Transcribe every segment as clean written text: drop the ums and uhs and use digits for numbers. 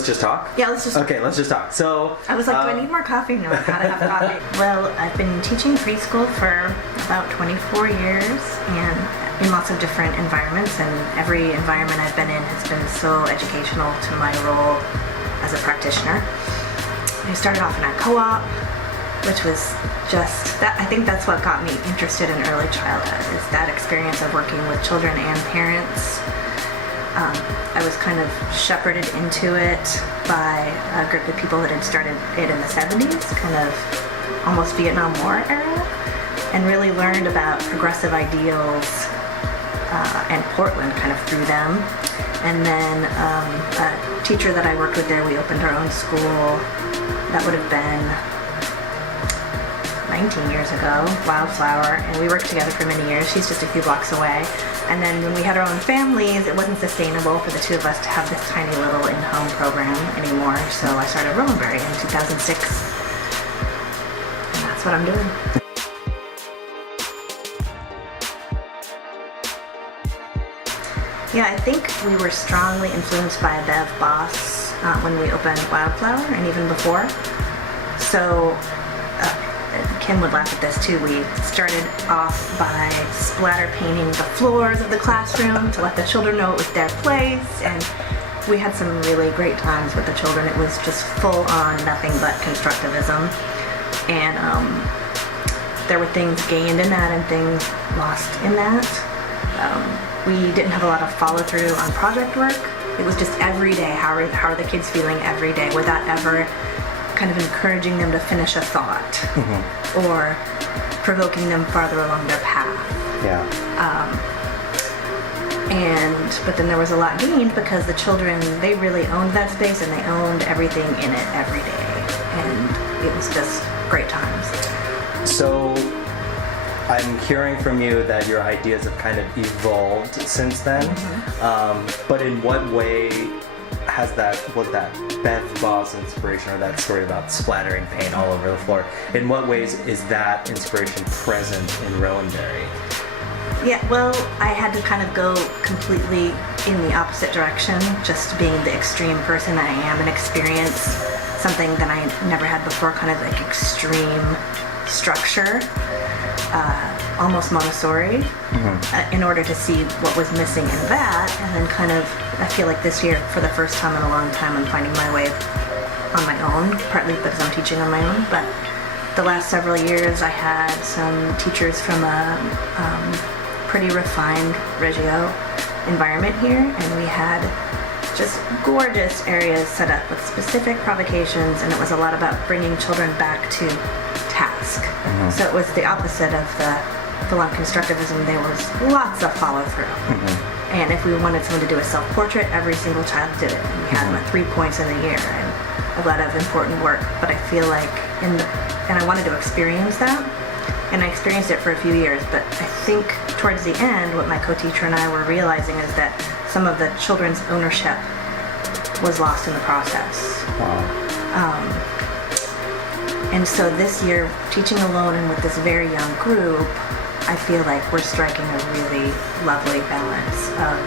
let's just talk? Yeah, let's just Okay, let's just talk. So I was like, do I need more coffee? No, I gotta have coffee. Well, I've been teaching preschool for about 24 years and in lots of different environments, and every environment I've been in has been so educational to my role as a practitioner. I started off in a co-op, which was just that. I think that's what got me interested in early childhood, is that experience of working with children and parents. I was kind of shepherded into it by a group of people that had started it in the 70s, kind of almost Vietnam War era, and really learned about progressive ideals and Portland kind of through them. And then a teacher that I worked with there, we opened our own school. That would have been 19 years ago, Wildflower, and we worked together for many years. She's just a few blocks away. And then when we had our own families, it wasn't sustainable for the two of us to have this tiny little in-home program anymore. So I started Rowanberry in 2006. And that's what I'm doing. Yeah, I think we were strongly influenced by Bev Boss when we opened Wildflower, and even before. So Kim would laugh at this too. We started off by splatter painting the floors of the classroom to let the children know it was their place, and we had some really great times with the children. It was just full on nothing but constructivism, and there were things gained in that and things lost in that. We didn't have a lot of follow-through on project work. It was just every day, how are the kids feeling every day, without ever kind of encouraging them to finish a thought or provoking them farther along their path. Yeah. But then there was a lot gained because the children, they really owned that space and they owned everything in it every day. And it was just great times. So I'm hearing from you that your ideas have kind of evolved since then. But in what way was that Bev Boss inspiration, or that story about splattering paint all over the floor, in what ways is that inspiration present in Rowanberry? Yeah, well, I had to kind of go completely in the opposite direction, just being the extreme person I am, and experience something that I never had before, kind of like extreme structure, almost Montessori, in order to see what was missing in that. And then kind of, I feel like this year, for the first time in a long time, I'm finding my way on my own, partly because I'm teaching on my own. But the last several years, I had some teachers from a pretty refined Reggio environment here, and we had just gorgeous areas set up with specific provocations, and it was a lot about bringing children back to task. So it was the opposite of the full-on constructivism. There was lots of follow-through. And if we wanted someone to do a self-portrait, every single child did it. And we had them at 3 points in the year, and a lot of important work. But I feel like, and I wanted to experience that, and I experienced it for a few years. But I think towards the end, what my co-teacher and I were realizing is that some of the children's ownership was lost in the process. And so this year, teaching alone and with this very young group, I feel like we're striking a really lovely balance of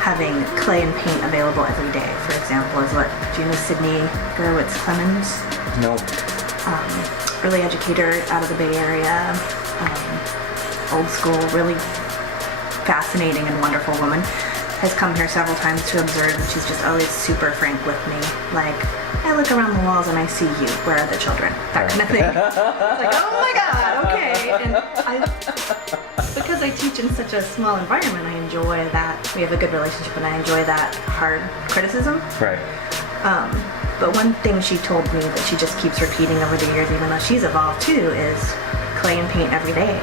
having clay and paint available every day, for example, is what, do you know Sydney Gerowitz Clemens? No. Early educator out of the Bay Area, old school, really fascinating and wonderful woman, has come here several times to observe, and she's just always super frank with me. Like, I look around the walls and I see you. Where are the children? That kind of thing. It's like, oh my God, okay. And because I teach in such a small environment, I enjoy that. We have a good relationship, and I enjoy that hard criticism. Right. But one thing she told me that she just keeps repeating over the years, even though she's evolved too, is clay and paint every day.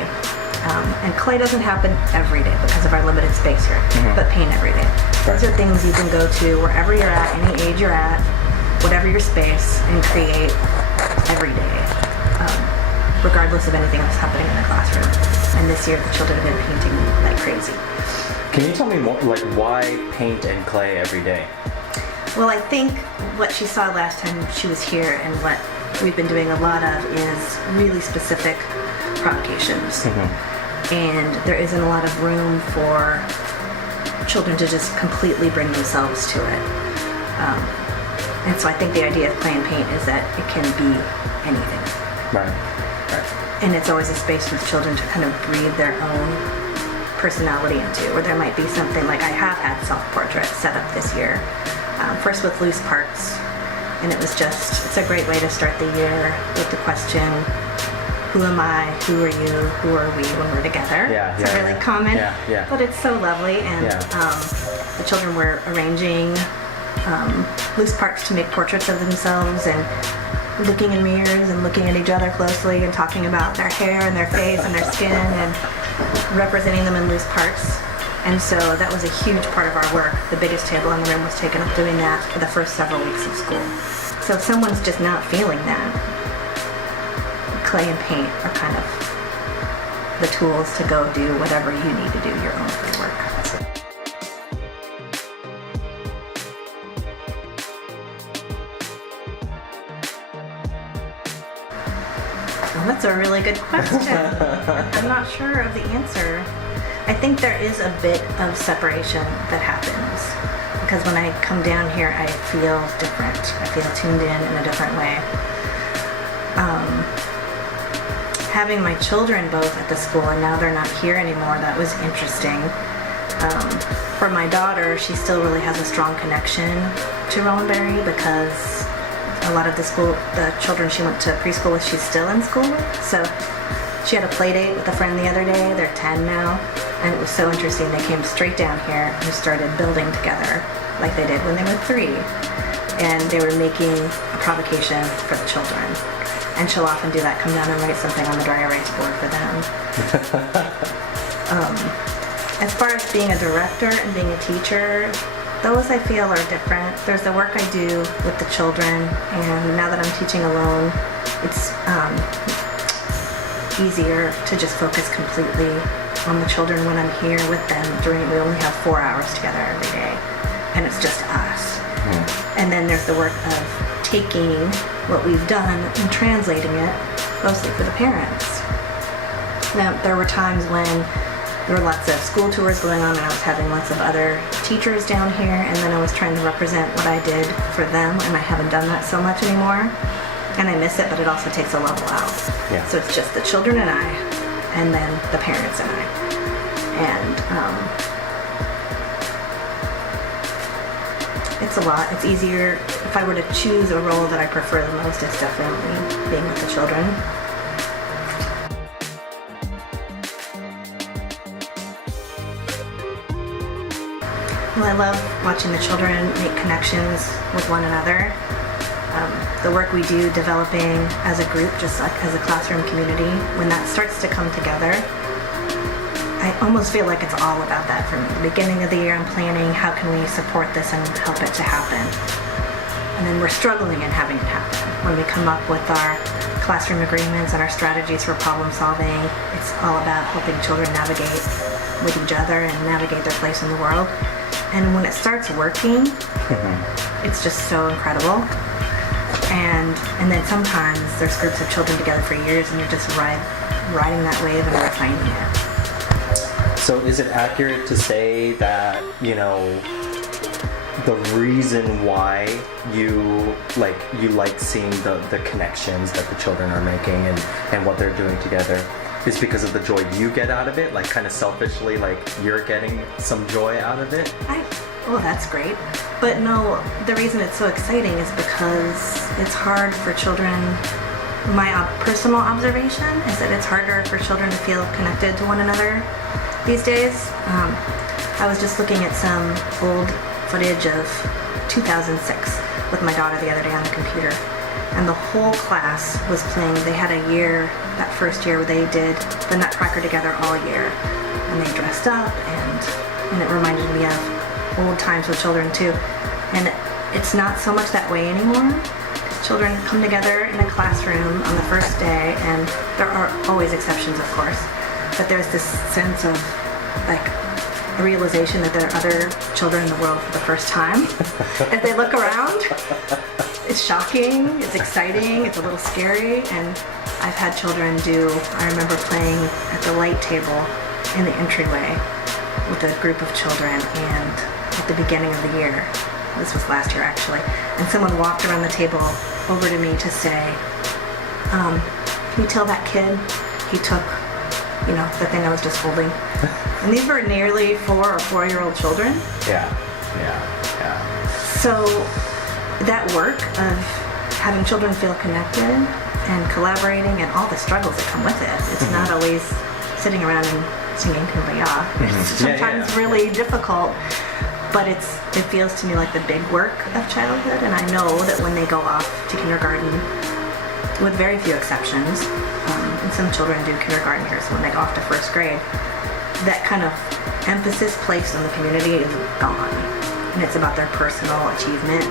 And clay doesn't happen every day because of our limited space here, but paint every day. Those are things you can go to wherever you're at, any age you're at, whatever your space, and create every day, regardless of anything else happening in the classroom. And this year, the children have been painting like crazy. Can you tell me more, like, why paint and clay every day? Well, I think what she saw last time she was here, and what we've been doing a lot of, is really specific provocations. And there isn't a lot of room for children to just completely bring themselves to it. And so I think the idea of clay and paint is that it can be anything. Right. And it's always a space for children to kind of breathe their own personality into, or there might be something like I have had self-portraits set up this year, first with loose parts, and it's a great way to start the year with the question, who am I, who are you, who are we when we're together? It's a really common, but it's so lovely, and the children were arranging loose parts to make portraits of themselves, and looking in mirrors and looking at each other closely and talking about their hair and their face and their skin and representing them in loose parts. And so that was a huge part of our work. The biggest table in the room was taken up doing that for the first several weeks of school. So if someone's just not feeling that, clay and paint are kind of the tools to go do whatever you need to do your own free work. Well, that's a really good question. I'm not sure of the answer. I think there is a bit of separation that happens because when I come down here, I feel different. I feel tuned in a different way. Having my children both at the school and now they're not here anymore, that was interesting. For my daughter, she still really has a strong connection to Rowanberry because a lot of the children she went to preschool with, she's still in school with. So she had a play date with a friend the other day. They're 10 now. And it was so interesting. They came straight down here and started building together like they did when they were 3. And they were making a provocation for the children. And she'll often do that, come down and write something on the dry erase board for them. As far as being a director and being a teacher, those I feel are different. There's the work I do with the children, and now that I'm teaching alone, it's easier to just focus completely on the children when I'm here with them. We only have 4 hours together every day, and it's just us. And then there's the work of taking what we've done and translating it, mostly for the parents. Now, there were times when there were lots of school tours going on and I was having lots of other teachers down here, and then I was trying to represent what I did for them, and I haven't done that so much anymore. And I miss it, but it also takes a level out. So it's just the children and I, and then the parents and I. And it's a lot. It's easier. If I were to choose a role that I prefer the most, it's definitely being with the children. Well, I love watching the children make connections with one another. The work we do developing as a group, just like as a classroom community, when that starts to come together, I almost feel like it's all about that for me. The beginning of the year, I'm planning how can we support this and help it to happen. And then we're struggling in having it happen. When we come up with our classroom agreements and our strategies for problem solving, it's all about helping children navigate with each other and navigate their place in the world. And when it starts working, it's just so incredible. And then sometimes there's groups of children together for years and you're just riding that wave and refining it. So is it accurate to say that, the reason why you like seeing the connections that the children are making and what they're doing together is because of the joy you get out of it? Like kind of selfishly, like you're getting some joy out of it? Well, that's great. But no, the reason it's so exciting is because it's hard for children. My personal observation is that it's harder for children to feel connected to one another these days. I was just looking at some old footage of 2006 with my daughter the other day on the computer. And the whole class was playing. They had a year, that first year, where they did the Nutcracker together all year. And they dressed up, and it reminded me of old times with children too. And it's not so much that way anymore. Children come together in a classroom on the first day, and there are always exceptions, of course, but there's this sense of like a realization that there are other children in the world for the first time. As they look around, it's shocking, it's exciting, it's a little scary, and I've had children I remember playing at the light table in the entryway with a group of children, and at the beginning of the year, this was last year actually, and someone walked around the table over to me to say, can you tell that kid he took, the thing I was just holding? And these were nearly 4 or 4-year-old children. Yeah. So that work of having children feel connected and collaborating and all the struggles that come with it, it's not always sitting around and singing Kumbaya. It's sometimes really difficult, but it feels to me like the big work of childhood, and I know that when they go off to kindergarten, with very few exceptions, and some children do kindergarten here, so when they go off to first grade, that kind of emphasis placed on the community is gone, and it's about their personal achievement,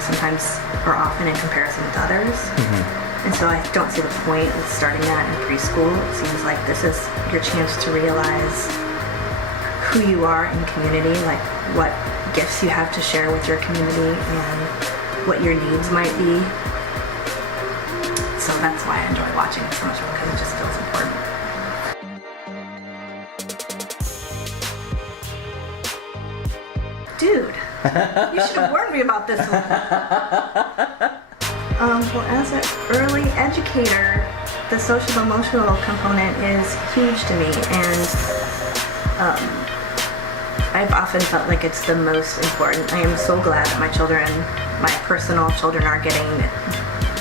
sometimes or often in comparison with others. And so I don't see the point of starting that in preschool. It seems like this is your chance to realize who you are in community, like what gifts you have to share with your community and what your needs might be. So that's why I enjoy watching it so much, because it just feels important. Dude, you should have warned me about this one. Well, as an early educator, the social emotional component is huge to me, and I've often felt like it's the most important. I am so glad that my personal children are getting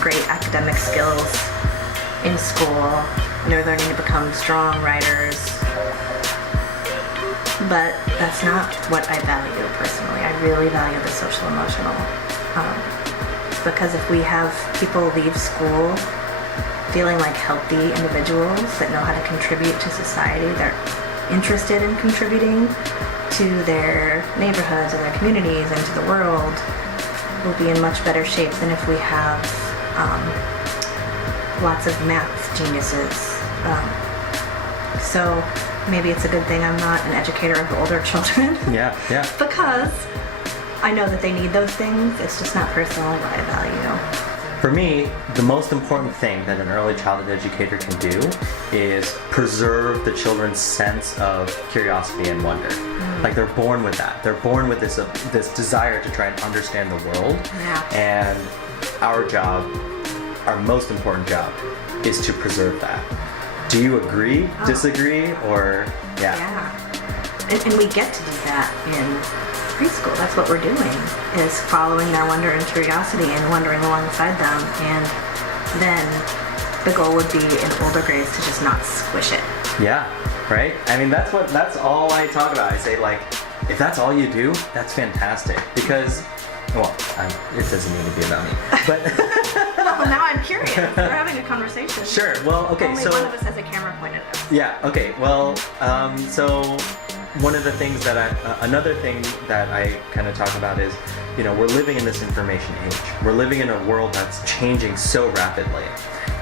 great academic skills in school. They're learning to become strong writers. But that's not what I value personally. I really value the social emotional. Because if we have people leave school feeling like healthy individuals that know how to contribute to society, they're interested in contributing to their neighborhoods and their communities and to the world, we'll be in much better shape than if we have lots of math geniuses. So maybe it's a good thing I'm not an educator of older children. Yeah. Because I know that they need those things. It's just not personally what I value. For me, the most important thing that an early childhood educator can do is preserve the children's sense of curiosity and wonder. Like they're born with that. They're born with this desire to try and understand the world. Yeah. And our job, our most important job, is to preserve that. Do you agree, disagree, or Yeah. And we get to do that in preschool. That's what we're doing, is following their wonder and curiosity and wondering alongside them. And then the goal would be in older grades to just not squish it. Yeah, right? I mean, that's all I talk about. I say, like, if that's all you do, that's fantastic. Because, well, it doesn't need to be about me. But well, now I'm curious. We're having a conversation. Sure. Well, okay. Only one of us has a camera pointed at us. Yeah. Okay. Well, so one of the things another thing that I kind of talk about is, we're living in this information age. We're living in a world that's changing so rapidly,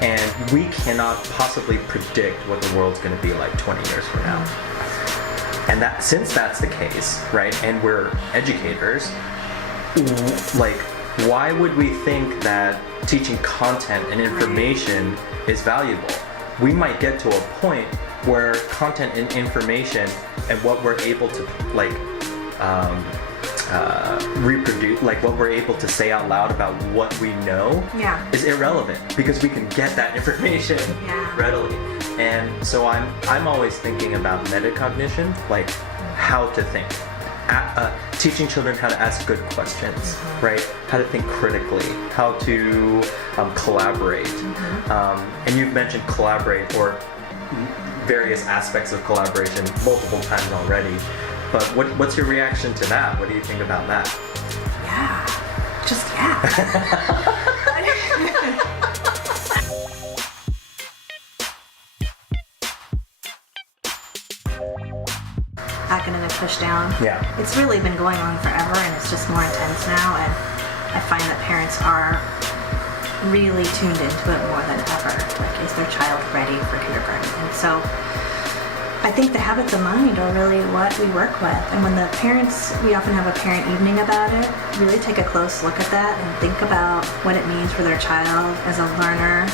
and we cannot possibly predict what the world's going to be like 20 years from now. And that, since that's the case, right, and we're educators, like, why would we think that teaching content and information is valuable? We might get to a point where content and information and what we're able to reproduce, like what we're able to say out loud about what we know, is irrelevant, because we can get that information readily. And so I'm always thinking about metacognition, like how to think. Teaching children how to ask good questions, right? How to think critically, how to collaborate. And you've mentioned collaborate or various aspects of collaboration multiple times already. But what's your reaction to that? What do you think about that? Yeah. Academic push down. Yeah. It's really been going on forever, and it's just more intense now, and I find that parents are really tuned into it more than ever. Like, is their child ready for kindergarten? And so I think the habits of mind are really what we work with. And when we often have a parent evening about it, really take a close look at that and think about what it means for their child as a learner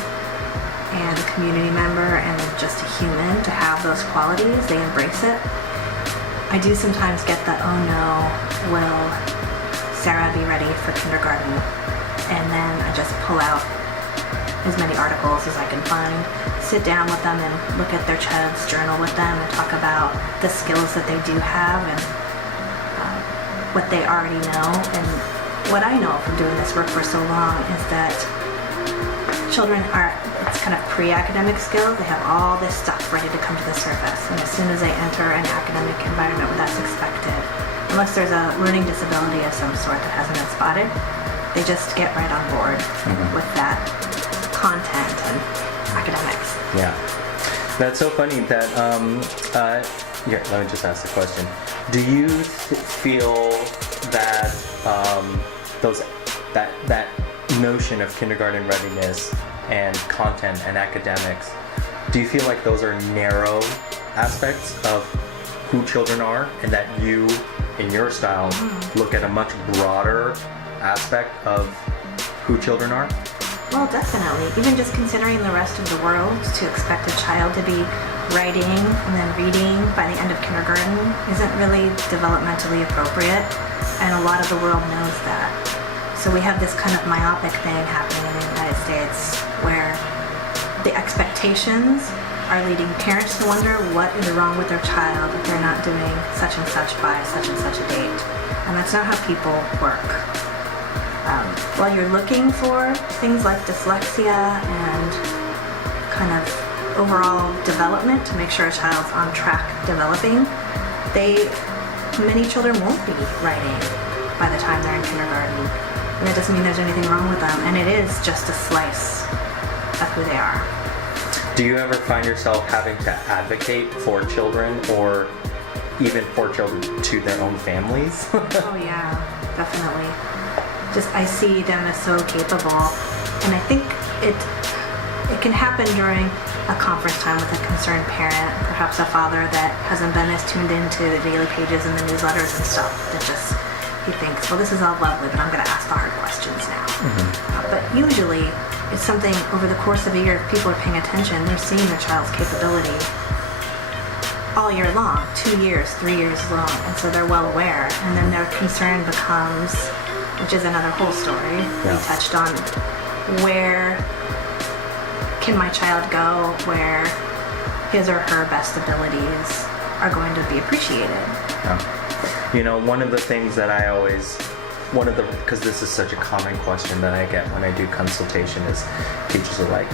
and a community member and just a human to have those qualities. They embrace it. I do sometimes get the, oh no, will Sarah, be ready for kindergarten. And then I just pull out as many articles as I can find, sit down with them and look at their child's journal with them and talk about the skills that they do have and what they already know. And what I know from doing this work for so long is that children it's kind of pre-academic skills. They have all this stuff ready to come to the surface. And as soon as they enter an academic environment where that's expected, unless there's a learning disability of some sort that hasn't been spotted, they just get right on board with that content and academics. Yeah. That's so funny that, here, let me just ask the question. Do you feel that that notion of kindergarten readiness and content and academics, do you feel like those are narrow aspects of who children are, and that you, in your style, look at a much broader aspect of who children are? Well, definitely. Even just considering the rest of the world, to expect a child to be writing and then reading by the end of kindergarten isn't really developmentally appropriate, and a lot of the world knows that. So we have this kind of myopic thing happening in the United States where the expectations are leading parents to wonder what is wrong with their child if they're not doing such and such by such and such a date. And that's not how people work. While you're looking for things like dyslexia and kind of overall development to make sure a child's on track developing, many children won't be writing by the time they're in kindergarten. And that doesn't mean there's anything wrong with them, and it is just a slice of who they are. Do you ever find yourself having to advocate for children, or even for children to their own families? Oh yeah, definitely. I see them as so capable, and I think it can happen during a conference time with a concerned parent, perhaps a father that hasn't been as tuned into the daily pages and the newsletters and stuff, that just he thinks, well, this is all lovely, but I'm going to ask the hard questions now. But usually it's something over the course of a year, if people are paying attention, they're seeing their child's capability all year long, 2 years, 3 years long, and so they're well aware, and then their concern becomes, which is another whole story we touched on, where can my child go where his or her best abilities are going to be appreciated? Yeah. You know, one of the things that I always, because this is such a common question that I get when I do consultation, is teachers are like,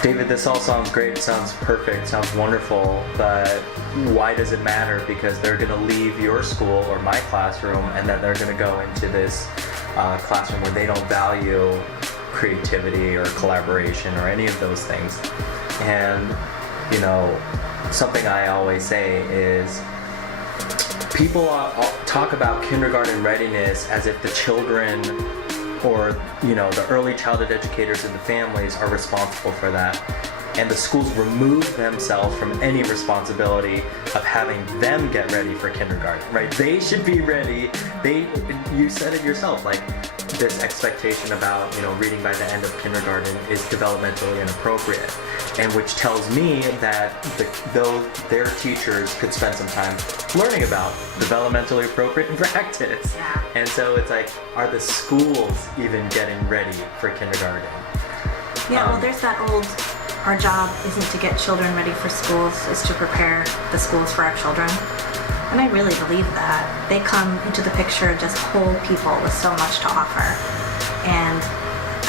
David, this all sounds great, sounds perfect, sounds wonderful, but why does it matter? Because they're going to leave your school or my classroom, and then they're going to go into this classroom where they don't value creativity or collaboration or any of those things. And, you know, something I always say is, people talk about kindergarten readiness as if the children or, you know, the early childhood educators and the families are responsible for that. And the schools remove themselves from any responsibility of having them get ready for kindergarten, right? They should be ready. You said it yourself, like, this expectation about, you know, reading by the end of kindergarten is developmentally inappropriate, and which tells me that their teachers could spend some time learning about developmentally appropriate in practice. Yeah. And so it's like, are the schools even getting ready for kindergarten? Yeah, well, there's that old, our job isn't to get children ready for schools, it's to prepare the schools for our children. And I really believe that. They come into the picture just whole people with so much to offer. And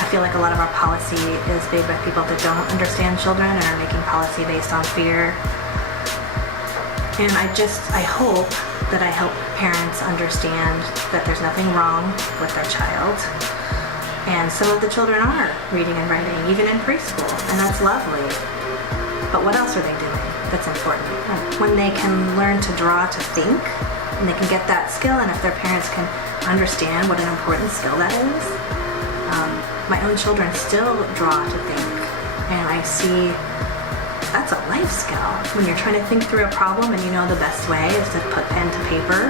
I feel like a lot of our policy is made by people that don't understand children and are making policy based on fear. And I hope that I help parents understand that there's nothing wrong with their child. And some of the children are reading and writing, even in preschool, and that's lovely. But what else are they doing that's important? When they can learn to draw to think, and they can get that skill, and if their parents can understand what an important skill that is. My own children still draw to think, and I see that's a life skill. When you're trying to think through a problem and you know the best way is to put pen to paper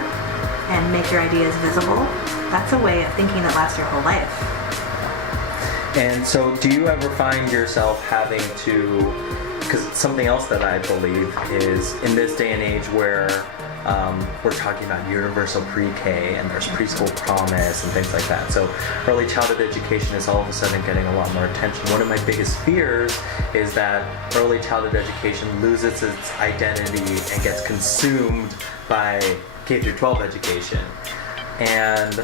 and make your ideas visible, that's a way of thinking that lasts your whole life. And so do you ever find yourself having to, because something else that I believe is in this day and age where we're talking about universal pre-K and there's preschool promise and things like that. So early childhood education is all of a sudden getting a lot more attention. One of my biggest fears is that early childhood education loses its identity and gets consumed by K through 12 education. And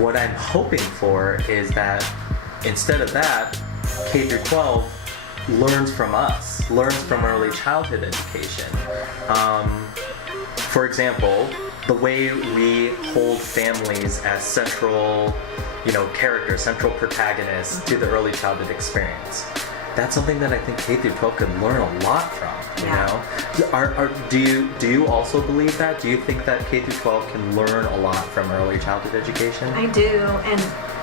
what I'm hoping for is that instead of that, K through 12 learns from us, learns from early childhood education. For example, the way we hold families as central, characters, central protagonists to the early childhood experience. That's something that I think K through 12 could learn a lot from. Do you also believe that? Do you think that K through 12 can learn a lot from early childhood education? I do, and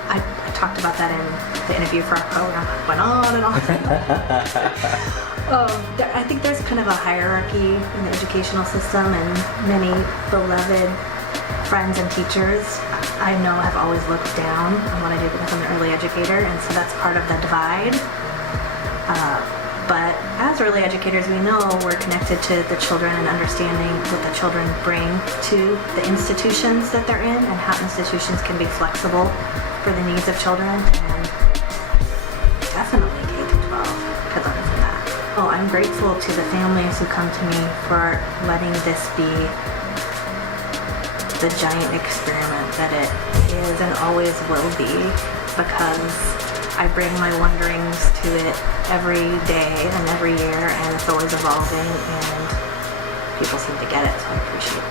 I talked about that in the interview for our program. I went on and on. I think there's kind of a hierarchy in the educational system, and many beloved friends and teachers I know have always looked down on what I do because I'm an early educator, and so that's part of the divide. But as early educators, we know we're connected to the children and understanding what the children bring to the institutions that they're in and how institutions can be flexible for the needs of children. And definitely K through 12 could learn from that. I'm grateful to the families who come to me for letting this be the giant experiment that it is and always will be, because I bring my wonderings to it every day and every year, and it's always evolving, and people seem to get it, so I appreciate